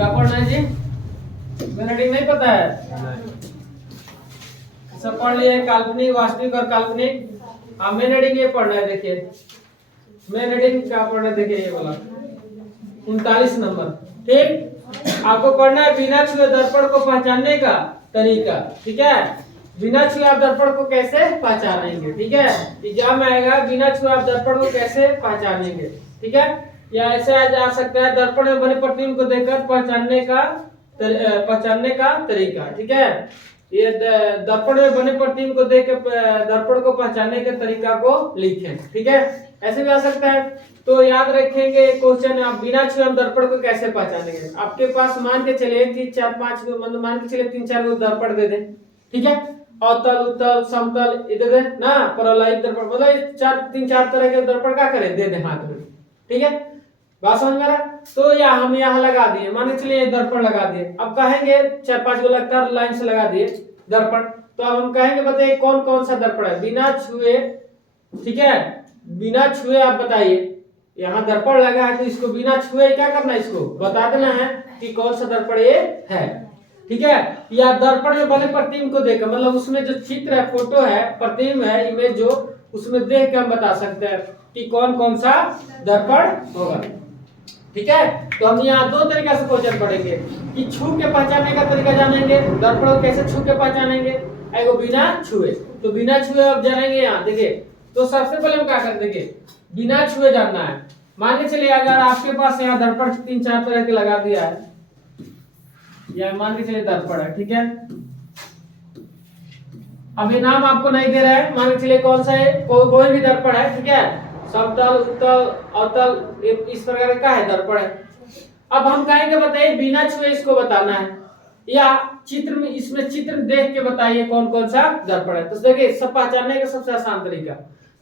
क्या पढ़ना है जी? मेन हेडिंग नहीं पता है? सब पढ़ लिए काल्पनिक, वास्तविक और काल्पनिक। हाँ मेन हेडिंग ये पढ़ना है। देखिए मेन हेडिंग क्या पढ़ना है, देखिए ये वाला 39 नंबर। ठीक, आपको पढ़ना है बिना छुए दर्पण को पहचानने का तरीका। ठीक है, बिना छुए आप दर्पण को कैसे पहचानेंगे। ठीक है, एग्जाम में आएगा बिना छुए आप दर्पण को कैसे पहचानेंगे। ठीक है, या ऐसे आ जा सकता है दर्पण में बने प्रतिबिंब को देखकर पहचानने का तरीका। ठीक है, ये दर्पण में बने प्रतिबिंब को देख दर्पण को पहचानने के तरीका को लिखें। ठीक है, ऐसे भी आ सकता है। तो याद रखेंगे क्वेश्चन, आप बिना छुए हम दर्पण को कैसे पहचानेंगे। आपके पास मान के चलिए 3 4 5 मतलब मान के चलिए 3 4 गो दर्पण दे दें। ठीक है, अवतल, उत्तल, समतल ये दे दे ना, परवलयिक दर्पण, मतलब 3 4 तरह के दर्पण क्या करें, दे दे हाथ में। ठीक है, बात समझ में आ रहा? तो या हम यहाँ लगा दिए, मान के चलिए दर्पण लगा दिए। अब कहेंगे 4 5 गो लगातार लाइन से लगा दिए दर्पण, तो अब हम कहेंगे बताइए कौन कौन सा दर्पण है बिना छुए। ठीक है, बिना छुए आप बताइए, यहाँ दर्पण लगा है तो इसको बिना छुए क्या करना है, इसको बता देना है कि कौन सा दर्पण ये है। ठीक है, या दर्पण में बने प्रतिबिंब को देखकर, मतलब उसमें जो चित्र है, फोटो है, प्रतिबिंब है, इमेज जो उसमें देख के हम बता सकते हैं कि कौन कौन सा दर्पण होगा। ठीक है, तो हम यहाँ 2 तरीका से क्वेश्चन पढ़ेंगे कि छू के पहचानने का तरीका जानेंगे, दर्पण को कैसे छू के पहचानेंगे, एगो बिना छुए। तो बिना छुए अब जानेंगे यहाँ। देखिए, तो सबसे पहले हम क्या करें, देखिए बिना छुए जानना है। मान के चलिए अगर आपके पास यहाँ दर्पण 3 4 तरह के लगा दिया है, या मान के चलिए दर्पण है। ठीक है, अभी नाम आपको नहीं दे रहा है, मान के चलिए कौन सा है, कोई भी दर्पण है। ठीक है, समतल, उत्तल, अवतल, इस प्रकार का है दर्पण है। अब हम कहेंगे बताइए बिना छुए इसको बताना है, या चित्र में, इसमें चित्र देख के बताइए कौन कौन सा दर्पण है। तो देखिए सब पहचानने का सबसे आसान तरीका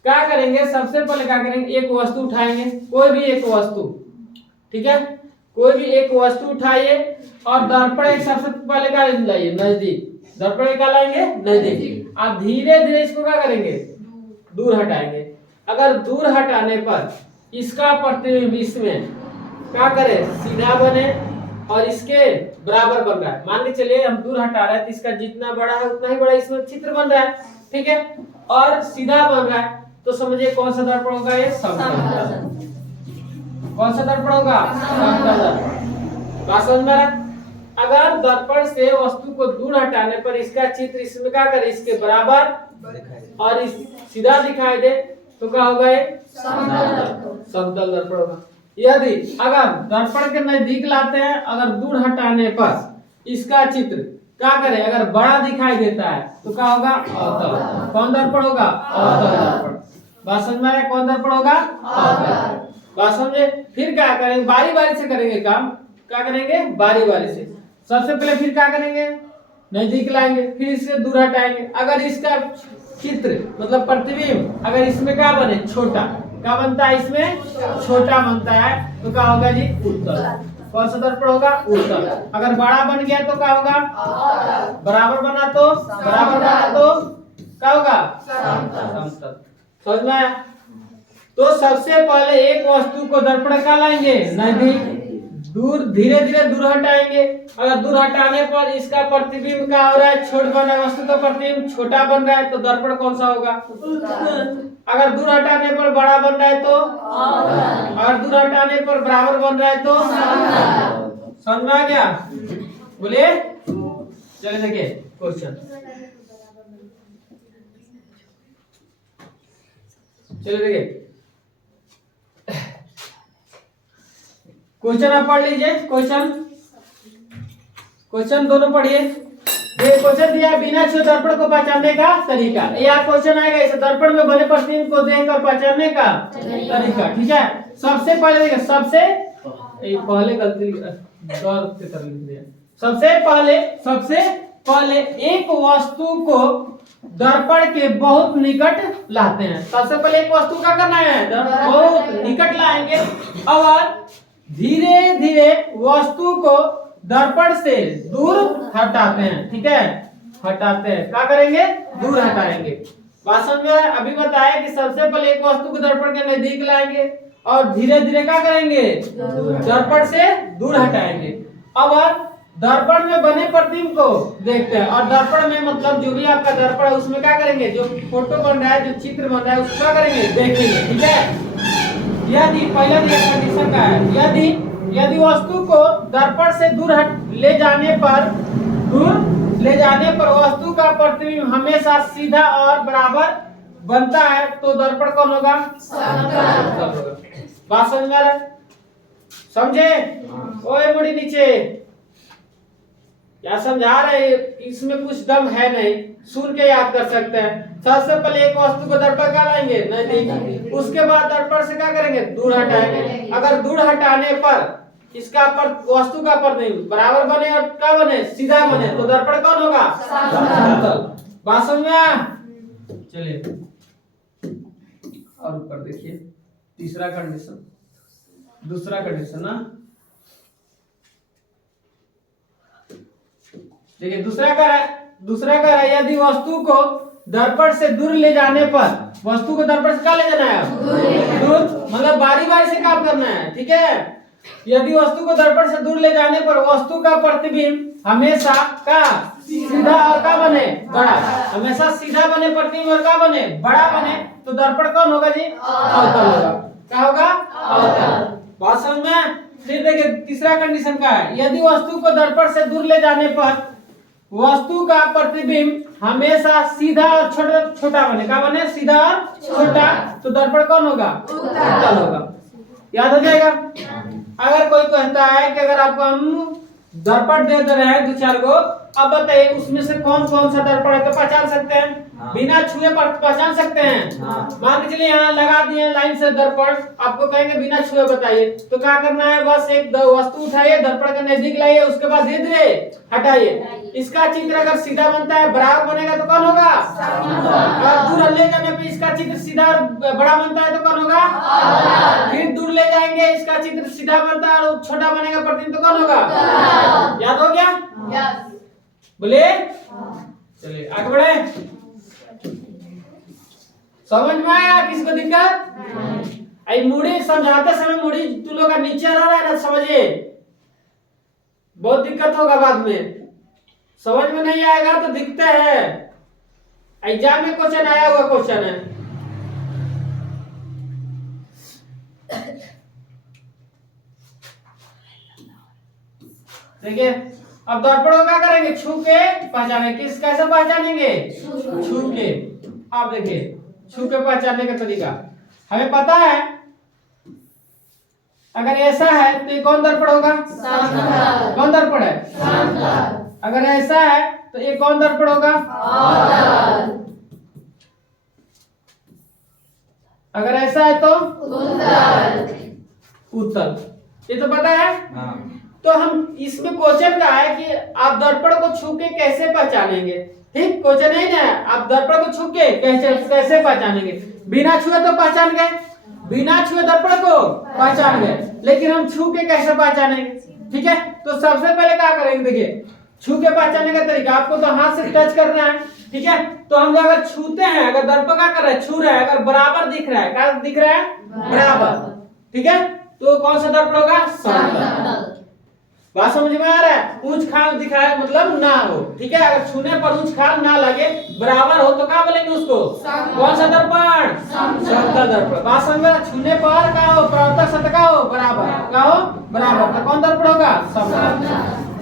क्या करेंगे, सबसे पहले क्या करेंगे, एक वस्तु उठाएंगे, कोई भी एक वस्तु। ठीक है, कोई भी एक वस्तु उठाइए और दर्पण एक सबसे पहले क्या लाइए, नजदीक। दर्पण क्या लाएंगे, नजदीक। आप धीरे धीरे इसको क्या करेंगे, दूर हटाएंगे। अगर दूर हटाने पर इसका प्रतिबिंब इसमें क्या करे, सीधा बने और इसके बराबर बन रहा है। मान के चलिए हम दूर हटा रहे हैं तो इसका जितना बड़ा है उतना ही बड़ा इसमें चित्र बन रहा है। ठीक है, और सीधा बन रहा है, तो समझिए कौन सा दर्पण होगा, ये समतल। कौन सा दर्पण होगा, समतल दर्पण। बात समझ में आ रहा? अगर दर्पण से वस्तु को दूर हटाने पर इसका चित्र इसमें क्या करे, इसके बराबर और इस सीधा दिखाई दे, तो क्या होगा, ये समतल दर्पण होगा। यदि अगर दर्पण के नजदीक लाते हैं, अगर दूर हटाने पर इसका चित्र क्या करे, अगर बड़ा दिखाई देता है, तो क्या होगा, अवतल। कौन दर्पण होगा, अवतल दर्पण। बात समझ में आ रहा है, कौन दर्पण होगा, अवतल। बात समझे? फिर क्या करेंगे, बारी बारी से करेंगे काम। क्या करेंगे, बारी बारी से। सबसे पहले फिर क्या करेंगे, नजदीक लाएंगे, फिर इससे दूर हटाएंगे। अगर इसका चित्र मतलब प्रतिबिंब अगर इसमें क्या बने, छोटा, क्या बनता है, इसमें छोटा बनता है, तो क्या होगा जी, उत्तल। कौन सा दर्पण होगा, उत्तल। अगर बड़ा बन गया तो क्या होगा, बराबर बना तो क्या होगा, समतल। समझ में आया? तो सबसे पहले एक वस्तु को दर्पण का लाएंगे नजदीक, दूर धीरे धीरे दूर हटाएंगे। अगर दूर हटाने पर इसका प्रतिबिंब क्या हो रहा है, छोट बन रहा है, वस्तु का प्रतिबिंब छोटा बन रहा है, तो दर्पण कौन सा होगा, अगर दूर हटाने पर बड़ा बन रहा है तो, अगर दूर हटाने पर बराबर बन रहा है तो। समझ में आ गया? बोलिए, चलिए देखिए क्वेश्चन, चलिए देखिए क्वेश्चन आप पढ़ लीजिए। क्वेश्चन दोनों पढ़िए। ये क्वेश्चन दिया बिना छुए दर्पण को पहचानने का तरीका। या क्वेश्चन आएगा इसे दर्पण में बने प्रतिबिंब को देखकर पहचानने का तरीका। ठीक है, सबसे पहले देखिए, सबसे पहले गलती गौर से कर लीजिए। सबसे पहले एक वस्तु को दर्पण के बहुत निकट लाते हैं। सबसे पहले एक वस्तु का करना है, बहुत निकट लाएंगे और धीरे धीरे वस्तु को दर्पण से दूर हटाते हैं। ठीक है, हटाते हैं, क्या करेंगे, दूर हटाएंगे। बात समझ में? अभी बताया कि सबसे पहले एक वस्तु को दर्पण के नजदीक लाएंगे और धीरे धीरे क्या करेंगे, दर्पण से दूर हटाएंगे। अब दर्पण में बने प्रतिबिंब को देखते हैं, और दर्पण में मतलब जो भी आपका दर्पण है उसमें क्या करेंगे, जो फोटो बन रहा है, जो चित्र बन रहा है उसको क्या करेंगे, देखेंगे। ठीक है, यदि पहला दिया कंडीशन का है, यदि वस्तु को दर्पण से दूर ले जाने पर वस्तु का प्रतिबिंब हमेशा सीधा और बराबर बनता है तो दर्पण कौन होगा, समतल। बात समझ में आ रहा है? समझे? ओए मुड़ी नीचे, क्या समझा रहे, इसमें कुछ दम है नहीं, सुन के याद कर सकते हैं। सबसे पहले एक वस्तु को दर्पण का लाएंगे नजदीक, उसके बाद दर्पण से क्या करेंगे, दूर हटाएंगे। अगर दूर हटाने पर इसका पर वस्तु का प्रतिबिंब बराबर बने और क्या बने, सीधा बने, तो दर्पण कौन होगा, समतल। बात समझ में आया? चलिए और ऊपर देखिए, तीसरा कंडीशन, दूसरा कंडीशन ना, देखिए दूसरा का है यदि वस्तु को दर्पण से दूर ले जाने पर, वस्तु को दर्पण से क्या ले जाना है, दूर, मतलब बारी बारी से काम करना है। ठीक है, यदि वस्तु को दर्पण से दूर ले जाने पर वस्तु का प्रतिबिंब हमेशा का सीधा और क्या बने, बड़ा, हमेशा सीधा बने प्रतिबिंब और क्या बने, बड़ा बने, तो दर्पण कौन होगा जी, अवतल होगा। क्या होगा, अवतल। बात समझ में? फिर देखिए तीसरा कंडीशन का है, यदि वस्तु को दर्पण से दूर ले जाने पर वस्तु का प्रतिबिंब हमेशा सीधा और छोटा बने, क्या बने, सीधा और छोटा, तो दर्पण कौन होगा, उत्तल होगा। याद हो जाएगा? अगर कोई कहता है कि अगर आपको हम दर्पण दे रहे हैं दो चार गो, अब बताइए उसमें से कौन कौन सा दर्पण है, तो पहचान सकते हैं, बिना छुए पर पहचान सकते हैं। मान के चलिए यहाँ लगा दिए लाइन से दर्पण, आपको कहेंगे बिना छुए बताइए, तो क्या करना है, बस एक वस्तु उठाइए, दर्पण के नजदीक लाइए, उसके बाद धीरे धीरे हटाइए। इसका चित्र अगर सीधा बनता है, बराबर बनेगा तो कौन होगा, अगर दूर ले जाने पे इसका चित्र सीधा और बड़ा बनता है तो कौन होगा, फिर दूर ले जाएंगे इसका चित्र सीधा बनता है और छोटा बनेगा प्रतिबिंब तो कौन होगा। याद हो गया? बोले, चलिए आगे बढ़े। समझ में आया? किसको दिक्कत? आई मुड़ी समझाते समय मुड़ी तुम लोग का नीचे आ रहा है ना, समझिए, बहुत दिक्कत होगा बाद में, समझ में नहीं आएगा तो दिखते हैं। एग्जाम में क्वेश्चन आया हुआ क्वेश्चन है। देखिए अब दर्पण को क्या करेंगे, छू के पहचाने, किस कैसे पहचानेंगे, छू के। आप देखिए छू के पहचानने का तरीका हमें पता है, अगर ऐसा है तो ये कौन दर्पण होगा, कौन दर्पण है, अगर ऐसा है तो ये कौन दर्पण होगा, अगर ऐसा है तो उत्तल। ये तो पता है। तो हम इसमें क्वेश्चन का है कि आप दर्पण को छू के कैसे पहचानेंगे। ठीक, क्वेश्चन है ना, आप दर्पण को छू के कैसे पहचानेंगे। बिना छुए तो पहचान गए, बिना छुए दर्पण को पहचान गए, लेकिन हम छू के कैसे पहचानेंगे। ठीक है, तो सबसे पहले क्या करेंगे, देखिए छू के पहचानने का तरीका, आपको तो हाथ से टच करना है। ठीक है, तो हम अगर छूते हैं, अगर दर्पण क्या कर रहे हैं, छू रहे हैं, अगर बराबर दिख रहा है, क्या दिख रहा है, बराबर, ठीक है, तो कौन सा दर्पण होगा, समतल। बात समझ में आ रहा है? ऊंच खाल दिखाए मतलब ना हो। ठीक है, अगर छूने पर ऊंच खाल ना लगे, बराबर हो, तो क्या बोलेंगे उसको, कौन सा दर्पण, समतल दर्पण। बात समझ में? छूने पर क्या हो, परावर्तक सतह का हो, बराबर क्या हो, बराबर, तो कौन दर्पण होगा, समतल।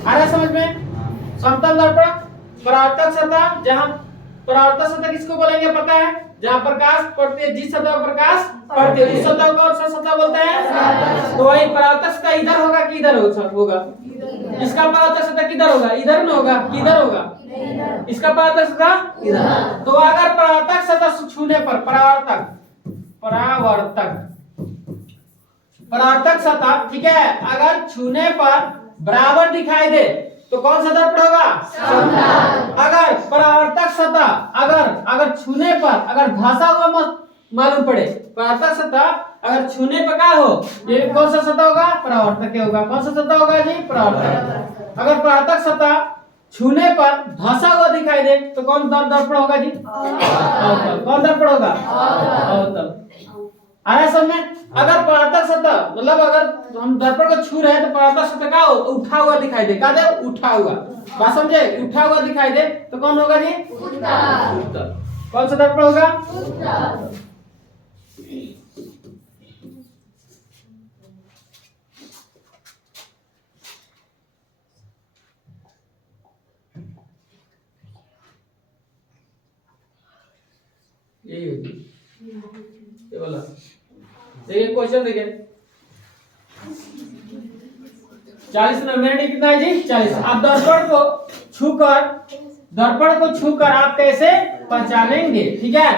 आ रहा है समझ में? समतल दर्पण, परावर्तक सतह, जहां परावर्तक सतह किसको बोलेंगे पता है, जहां प्रकाश पड़ती है, जिस सतह पर प्रकाश पड़ती है उस सतह को कौन सा सतह बोलते हैं। तो वही परावर्तक सतह इधर होगा कि इधर होगा, इसका परावर्तक सतह किधर होगा, इधर में होगा, किधर होगा, इसका परावर्तक सतह इधर। तो अगर परावर्तक सतह छूने पर, परावर्तक सतह, ठीक है, अगर छूने पर बराबर दिखाई दे तो कौन सा दर्पण होगा, समतल। अगर परावर्तक सतह अगर छूने पर अगर धंसा हुआ मालूम पड़े, परावर्तक सतह अगर छूने पर क्या हो, ये कौन सा सतह होगा, परावर्तक होगा। कौन सा सतह होगा जी, परावर्तक। अगर परावर्तक सतह छूने पर धंसा हुआ दिखाई दे तो कौन दर्पण होगा जी, अवतल। कौन दर्पण होगा, अवतल। आया समझ में? अगर परावर्तक सतह मतलब अगर हम दर्पण को छू रहे हैं तो परावर्तक सतह का उठा हुआ दिखाई दे, क्या दे? उठा हुआ। बात समझे? उठा हुआ दिखाई दे तो कौन होगा जी? उत्तल। कौन सा दर्पण होगा? उत्तल। ये वाला देखिए क्वेश्चन देखिए 40 नंबर कितना है जी? 40। आप दर्पण को छूकर आप कैसे पहचानेंगे? ठीक है,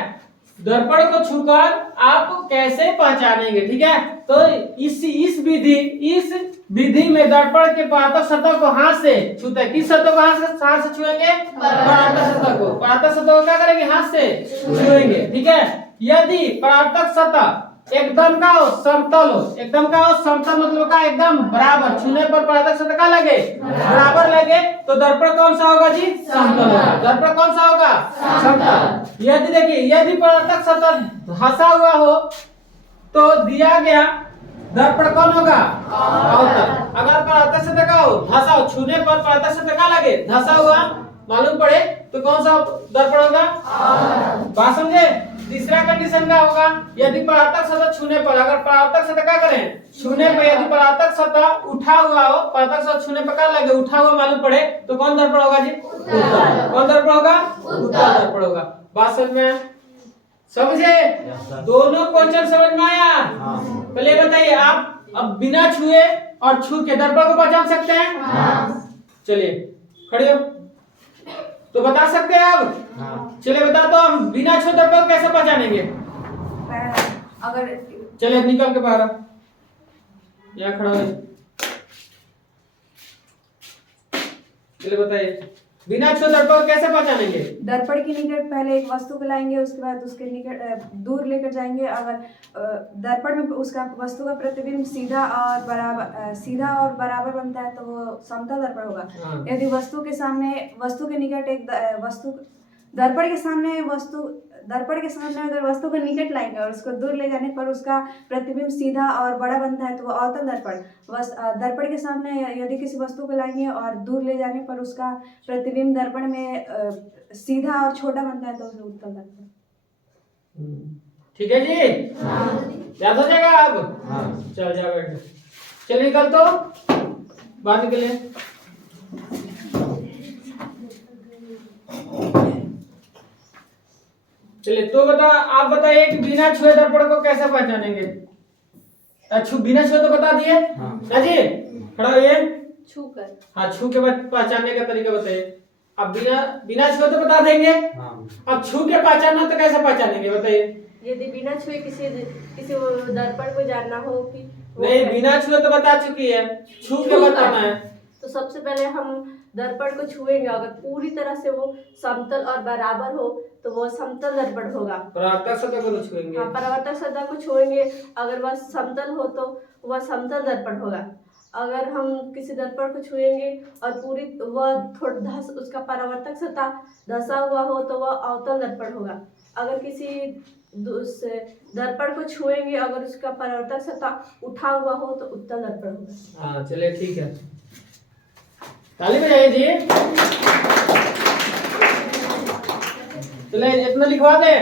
दर्पण को छूकर आप कैसे पहचानेंगे? ठीक है, तो इस विधि में दर्पण के परावर्तक सतह को हाथ से छूते हैं। किस सतह को हाथ से छुएंगे? परावर्तक सतह को। परावर्तक सतह को क्या करेंगे? हाथ से छुएंगे। ठीक है, यदि परावर्तक सतह एकदम का हो समतल हो, एकदम का हो समतल मतलब का एकदम बराबर, छूने पर परावर्तक सतह का लगे बराबर लगे तो दर्पण कौन सा होगा जी? समतल होगा। दर्पण कौन सा होगा? समतल। यदि देखिए यदि परावर्तक सतह धंसा हुआ हो तो दिया गया दर्पण कौन होगा? अवतल। अगर परावर्तक सतह का हो धंसा हो, छूने पर परावर्तक सतह का लगे धंसा हुआ मालूम पड़े तो कौन सा दर्पण होगा? बात समझे? तीसरा कंडीशन क्या होगा? यदि परावर्तक सतह छूने पर, अगर परावर्तक सतह क्या करें? छूने पर यदि परावर्तक सतह उठा हुआ हो, परावर्तक सतह छूने पर क्या लगे उठा हुआ मालूम पड़े तो कौन दर्पण होगा जी? उत्तल। कौन दर्पण होगा? उत्तल दर्पण होगा। बात समझ में? समझे? दोनों क्वेश्चन समझ में आया? पहले बताइए आप अब बिना छुए और छू के दर्पण को पहचान सकते हैं? चलिए खड़े हो तो बता सकते हैं अब? चलिए बता दो हम बिना छुए दर्पण को कैसे पहचानेंगे? अगर चलिए निकल के बाहर यहाँ खड़ा हो। चलिए बताइए बिना छुए दर्पण को कैसे पहचानेंगे? दर्पण के निकट पहले एक वस्तु को लाएंगे, उसके बाद उसके निकट दूर लेकर जाएंगे। अगर दर्पण में उसका वस्तु का प्रतिबिंब सीधा और बराबर बनता है तो वो समतल दर्पण होगा। यदि वस्तु के निकट एक दर्पण के सामने अगर वस्तु को निकट लाएंगे और उसको दूर ले जाने पर उसका प्रतिबिंब सीधा और बड़ा बनता है तो वो अवतल दर्पण। दर्पण के सामने यदि किसी वस्तु को लाएंगे और दूर ले जाने पर उसका प्रतिबिंब दर्पण में सीधा और छोटा बनता है तो उसे उत्तल दर्पण। ठीक है जी? याद हो जाएगा अब? चल जा बैठ। चल निकल तो बाहर निकले। चलिए तो आप बताइए कि बिना छुए दर्पण को कैसे पहचानेंगे? बिना छुए तो बता दिए ना जी? खड़ा होइए। छूकर। हाँ, छू के पहचानने का तरीका बताइए। अब बिना छुए तो बता देंगे। अब छू के पहचानना तो कैसे पहचानेंगे बताइए? यदि बिना छुए किसी दर्पण को जानना हो कि नहीं, बिना छुए तो बता चुकी है, छू के बताना है। तो सबसे पहले हम दर्पण को छुएंगे, अगर पूरी तरह से वो समतल और बराबर हो तो वो समतल दर्पण होगा। परावर्तक सतह को छुएंगे। हाँ, परावर्तक सतह को छुएंगे, अगर वह समतल हो तो वह समतल दर्पण होगा। अगर हम किसी दर्पण को छुएंगे और पूरी वह थोड़ा उसका परावर्तक सतह धंसा हुआ हो तो वह अवतल दर्पण होगा। अगर किसी दर्पण को छुएंगे अगर उसका परावर्तक सतह उठा हुआ हो तो उत्तल दर्पण होगा। हाँ चलिए ठीक है, ताली बजाइए जी। चलिए इतना लिखवा दे।